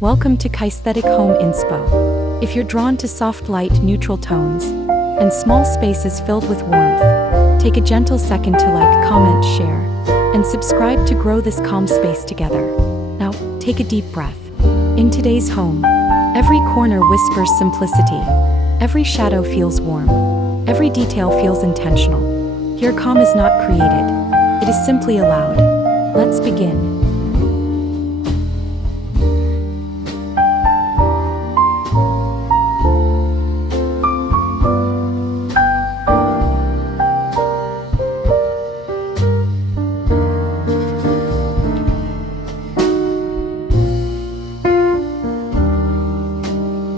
Welcome to Kiesthetic Home Inspo. If you're drawn to soft light, neutral tones, and small spaces filled with warmth, take a gentle second to like, comment, share, and subscribe to grow this calm space together. Now, take a deep breath. In today's home, every corner whispers simplicity. Every shadow feels warm. Every detail feels intentional. Here, calm is not created. It is simply allowed. Let's begin.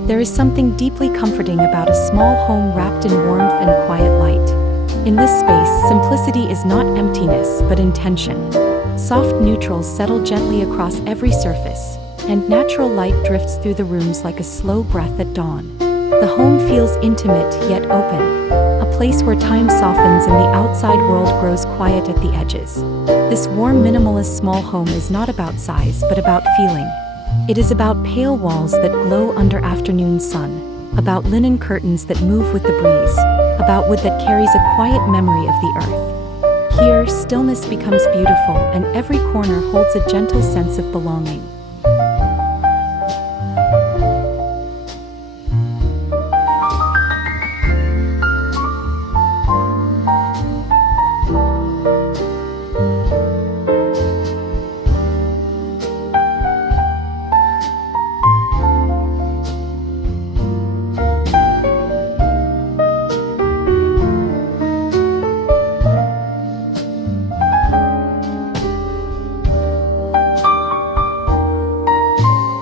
There is something deeply comforting about a small home wrapped in warmth and quiet light. In this space, simplicity is not emptiness, but intention. Soft neutrals settle gently across every surface, and natural light drifts through the rooms like a slow breath at dawn. The home feels intimate yet open, a place where time softens and the outside world grows quiet at the edges. This warm, minimalist small home is not about size, but about feeling. It is about pale walls that glow under afternoon sun, about linen curtains that move with the breeze, about wood that carries a quiet memory of the earth. Here, stillness becomes beautiful, and every corner holds a gentle sense of belonging.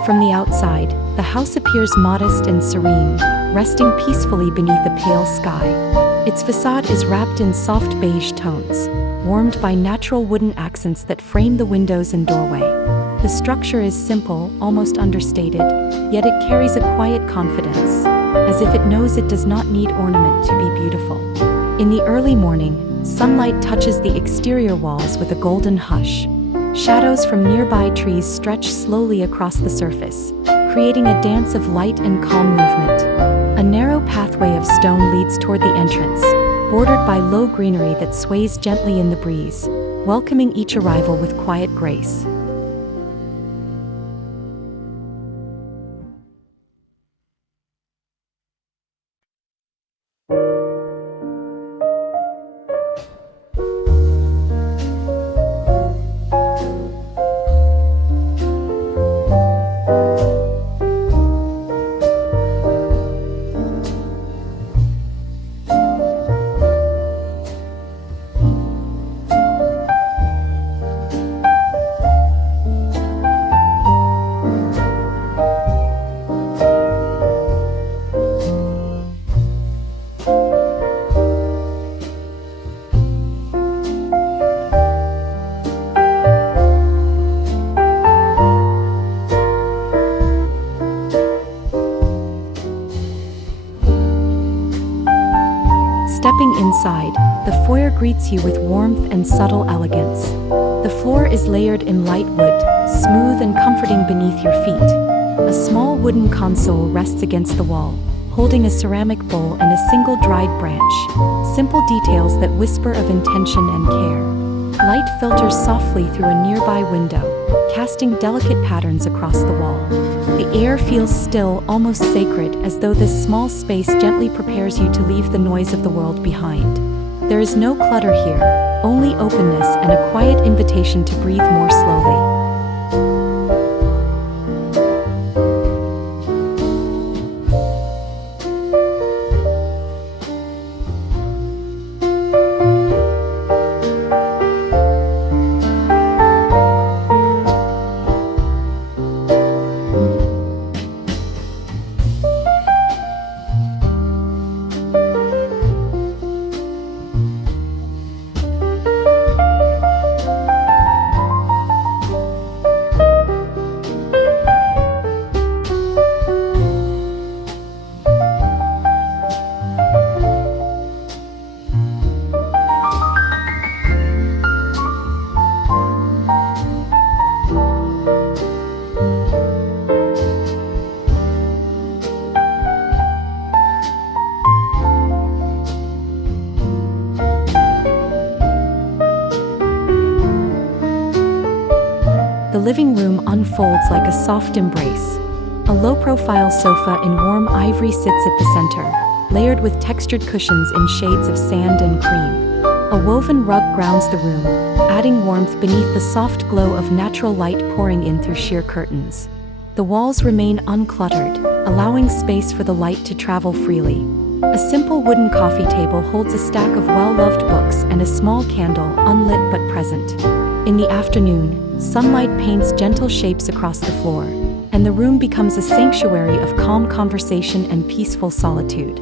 From the outside, the house appears modest and serene, resting peacefully beneath a pale sky. Its facade is wrapped in soft beige tones, warmed by natural wooden accents that frame the windows and doorway. The structure is simple, almost understated, yet it carries a quiet confidence, as if it knows it does not need ornament to be beautiful. In the early morning, sunlight touches the exterior walls with a golden hush. Shadows from nearby trees stretch slowly across the surface, creating a dance of light and calm movement. A narrow pathway of stone leads toward the entrance, bordered by low greenery that sways gently in the breeze, welcoming each arrival with quiet grace. Stepping inside, the foyer greets you with warmth and subtle elegance. The floor is layered in light wood, smooth and comforting beneath your feet. A small wooden console rests against the wall, holding a ceramic bowl and a single dried branch. Simple details that whisper of intention and care. Light filters softly through a nearby window, casting delicate patterns across the wall. The air feels still, almost sacred, as though this small space gently prepares you to leave the noise of the world behind. There is no clutter here, only openness and a quiet invitation to breathe more slowly. folds like a soft embrace. A low-profile sofa in warm ivory sits at the center, layered with textured cushions in shades of sand and cream. A woven rug grounds the room, adding warmth beneath the soft glow of natural light pouring in through sheer curtains. The walls remain uncluttered, allowing space for the light to travel freely. A simple wooden coffee table holds a stack of well-loved books and a small candle, unlit but present. In the afternoon, sunlight paints gentle shapes across the floor, and the room becomes a sanctuary of calm conversation and peaceful solitude.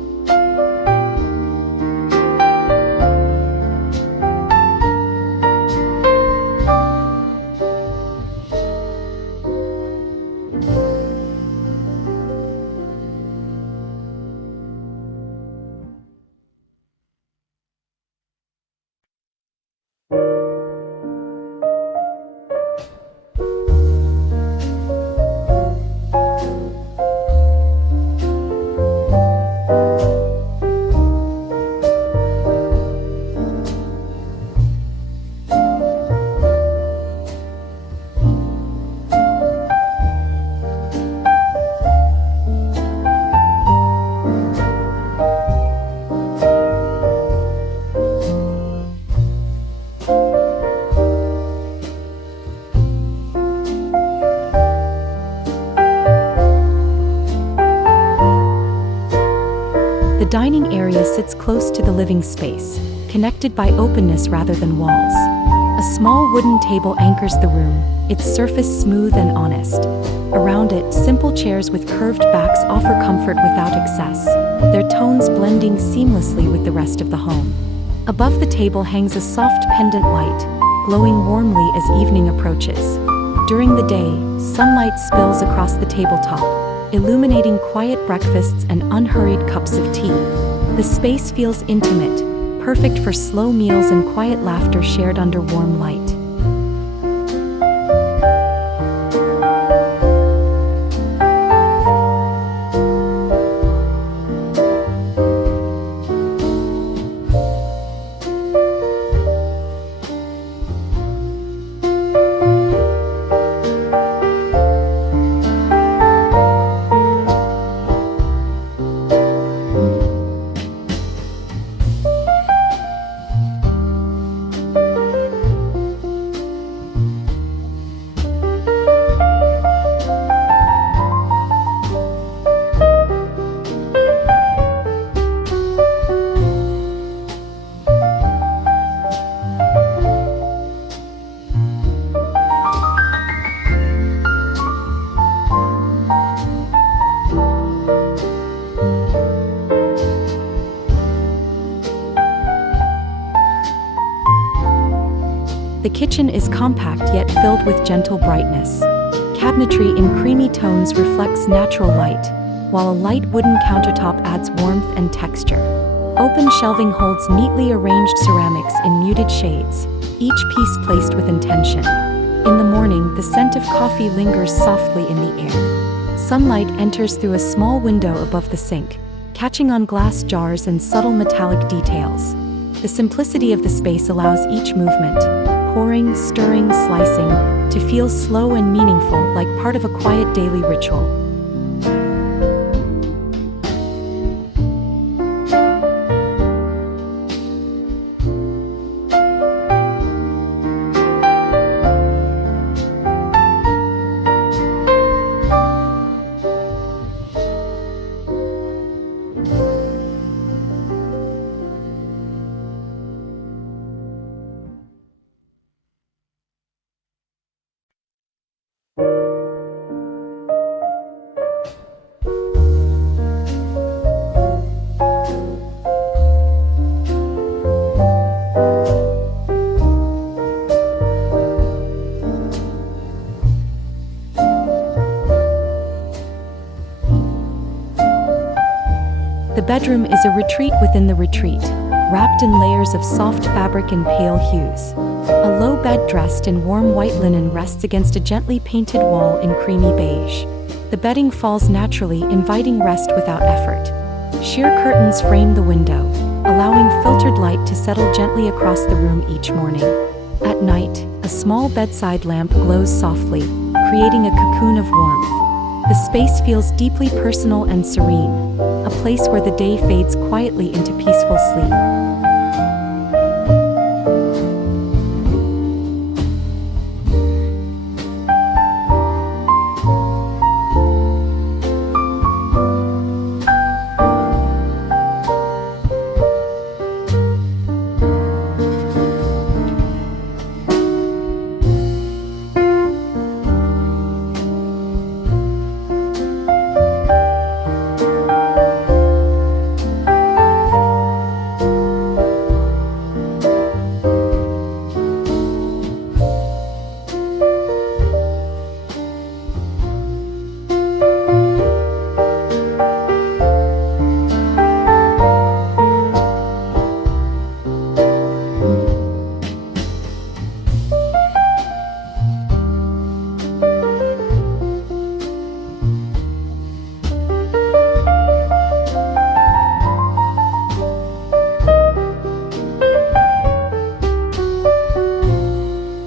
The dining area sits close to the living space, connected by openness rather than walls. A small wooden table anchors the room, its surface smooth and honest. Around it, simple chairs with curved backs offer comfort without excess, their tones blending seamlessly with the rest of the home. Above the table hangs a soft pendant light, glowing warmly as evening approaches. During the day, sunlight spills across the tabletop, illuminating quiet breakfasts and unhurried cups of tea. The space feels intimate, perfect for slow meals and quiet laughter shared under warm light. The kitchen is compact yet filled with gentle brightness. Cabinetry in creamy tones reflects natural light, while a light wooden countertop adds warmth and texture. Open shelving holds neatly arranged ceramics in muted shades, each piece placed with intention. In the morning, the scent of coffee lingers softly in the air. Sunlight enters through a small window above the sink, catching on glass jars and subtle metallic details. The simplicity of the space allows each movement, pouring, stirring, slicing, to feel slow and meaningful, like part of a quiet daily ritual. The bedroom is a retreat within the retreat, wrapped in layers of soft fabric and pale hues. A low bed dressed in warm white linen rests against a gently painted wall in creamy beige. The bedding falls naturally, inviting rest without effort. Sheer curtains frame the window, allowing filtered light to settle gently across the room each morning. At night, a small bedside lamp glows softly, creating a cocoon of warmth. The space feels deeply personal and serene, a place where the day fades quietly into peaceful sleep.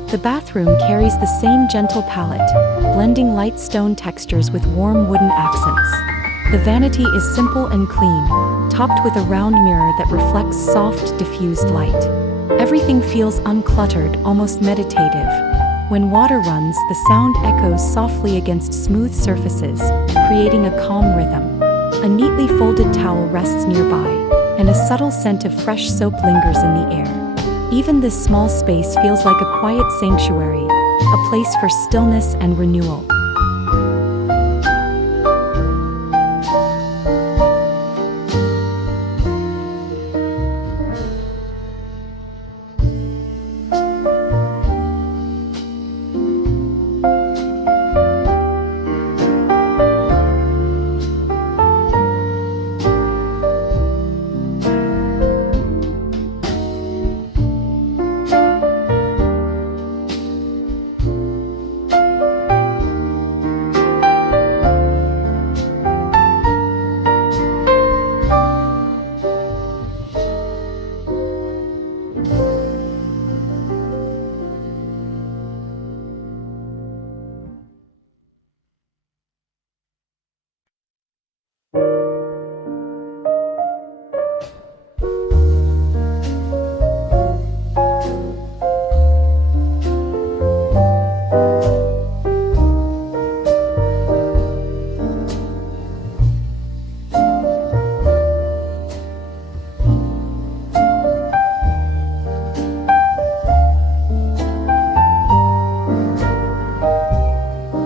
The bathroom carries the same gentle palette, blending light stone textures with warm wooden accents. The vanity is simple and clean, topped with a round mirror that reflects soft, diffused light. Everything feels uncluttered, almost meditative. When water runs, the sound echoes softly against smooth surfaces, creating a calm rhythm. A neatly folded towel rests nearby, and a subtle scent of fresh soap lingers in the air. Even this small space feels like a quiet sanctuary, a place for stillness and renewal.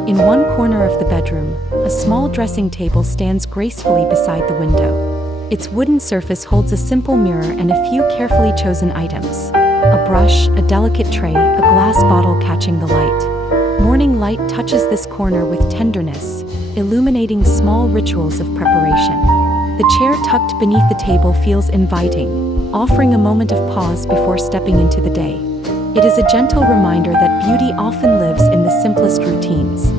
In one corner of the bedroom, a small dressing table stands gracefully beside the window. Its wooden surface holds a simple mirror and a few carefully chosen items. A brush, a delicate tray, a glass bottle catching the light. Morning light touches this corner with tenderness, illuminating small rituals of preparation. The chair tucked beneath the table feels inviting, offering a moment of pause before stepping into the day. It is a gentle reminder that beauty often lives in the simplest routines.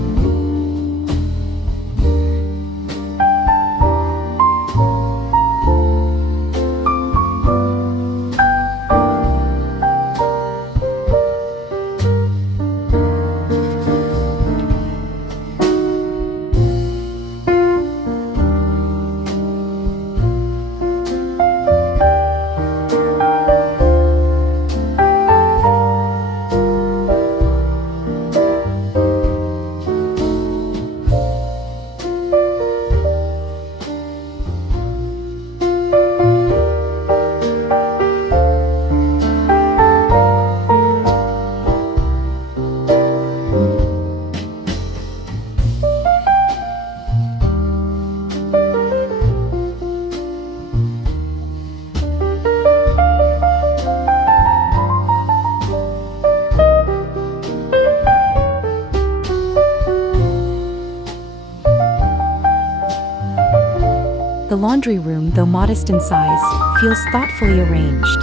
The laundry room, though modest in size, feels thoughtfully arranged.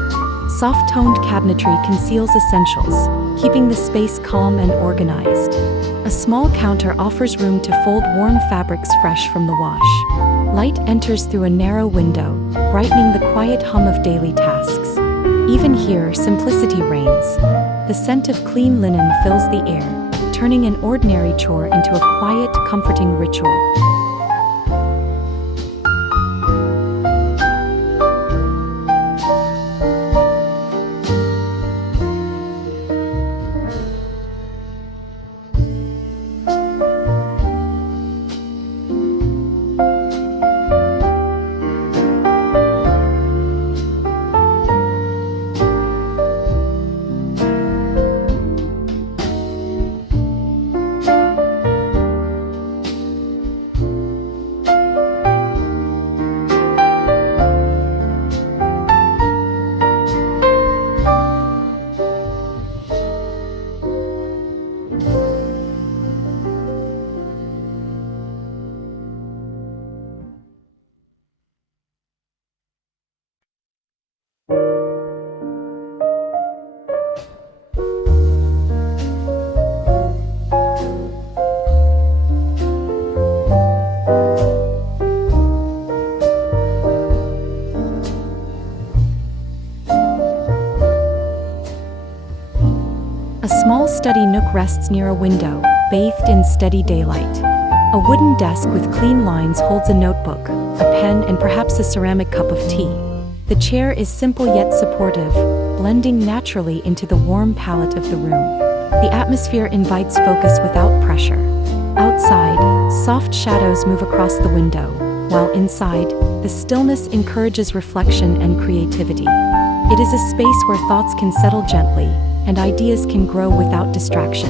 Soft-toned cabinetry conceals essentials, keeping the space calm and organized. A small counter offers room to fold warm fabrics fresh from the wash. Light enters through a narrow window, brightening the quiet hum of daily tasks. Even here, simplicity reigns. The scent of clean linen fills the air, turning an ordinary chore into a quiet, comforting ritual. A small study nook rests near a window, bathed in steady daylight. A wooden desk with clean lines holds a notebook, a pen, and perhaps a ceramic cup of tea. The chair is simple yet supportive, blending naturally into the warm palette of the room. The atmosphere invites focus without pressure. Outside, soft shadows move across the window, while inside, the stillness encourages reflection and creativity. It is a space where thoughts can settle gently, and ideas can grow without distraction.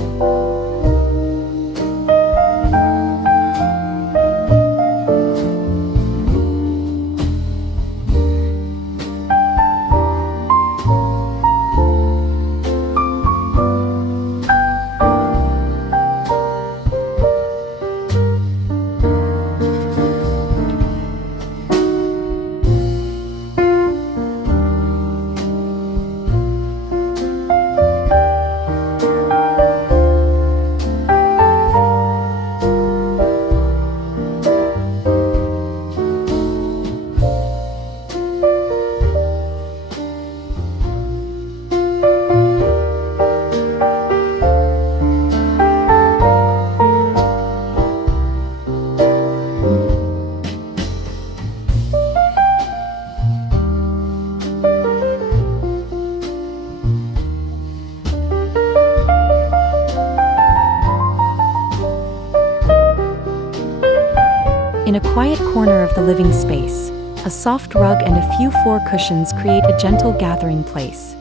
In a quiet corner of the living space, a soft rug and a few floor cushions create a gentle gathering place.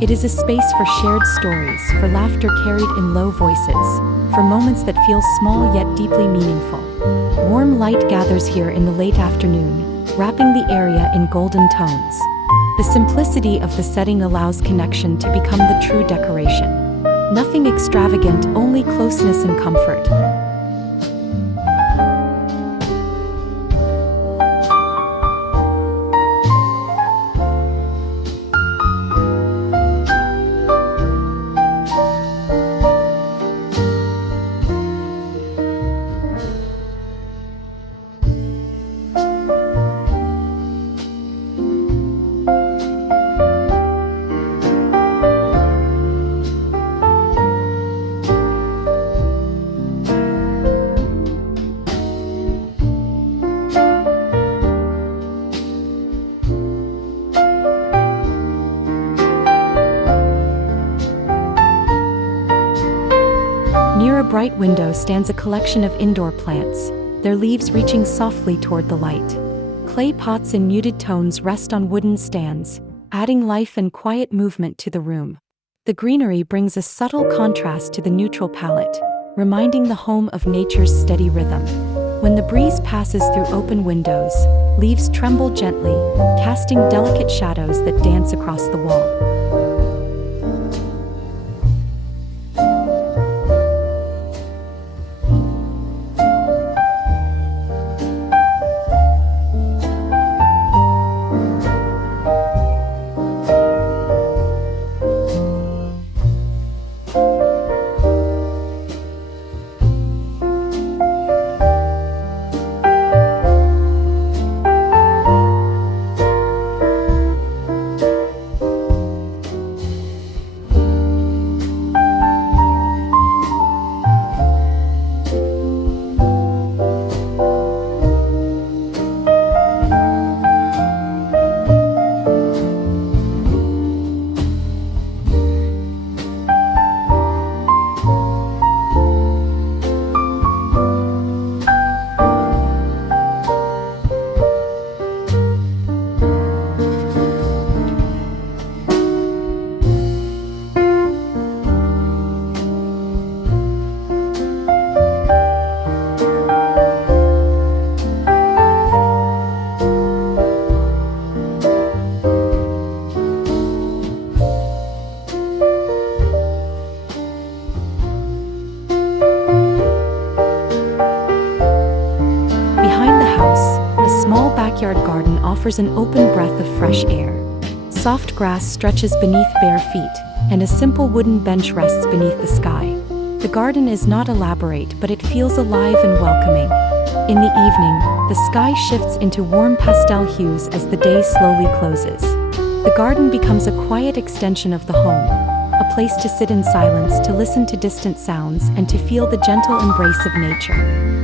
It is a space for shared stories, for laughter carried in low voices, for moments that feel small yet deeply meaningful. Warm light gathers here in the late afternoon, wrapping the area in golden tones. The simplicity of the setting allows connection to become the true decoration. Nothing extravagant, only closeness and comfort. Near a bright window stands a collection of indoor plants, their leaves reaching softly toward the light. Clay pots in muted tones rest on wooden stands, adding life and quiet movement to the room. The greenery brings a subtle contrast to the neutral palette, reminding the home of nature's steady rhythm. When the breeze passes through open windows, leaves tremble gently, casting delicate shadows that dance across the wall. backyard garden offers an open breath of fresh air. Soft grass stretches beneath bare feet, and a simple wooden bench rests beneath the sky. The garden is not elaborate, but it feels alive and welcoming. In the evening, the sky shifts into warm pastel hues as the day slowly closes. The garden becomes a quiet extension of the home, a place to sit in silence, to listen to distant sounds, and to feel the gentle embrace of nature.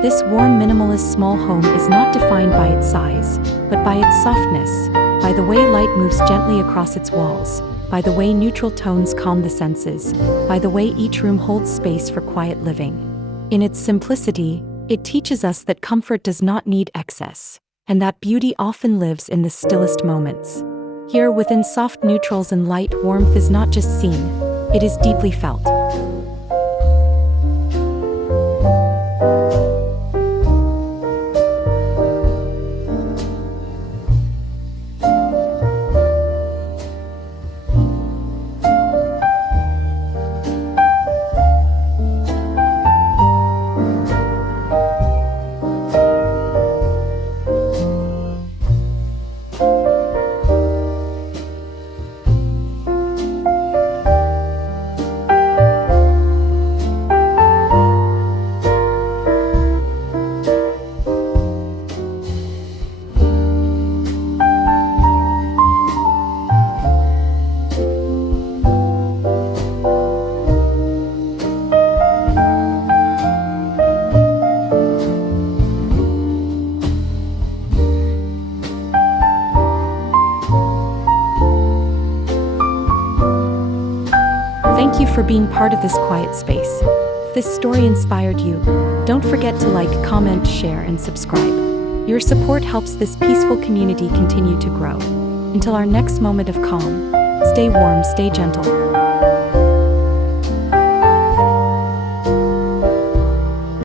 This warm, minimalist small home is not defined by its size, but by its softness, by the way light moves gently across its walls, by the way neutral tones calm the senses, by the way each room holds space for quiet living. In its simplicity, it teaches us that comfort does not need excess, and that beauty often lives in the stillest moments. Here, within soft neutrals and light, warmth is not just seen, it is deeply felt. Thank you for being part of this quiet space. If this story inspired you, don't forget to like, comment, share, and subscribe. Your support helps this peaceful community continue to grow. Until our next moment of calm, stay warm, stay gentle.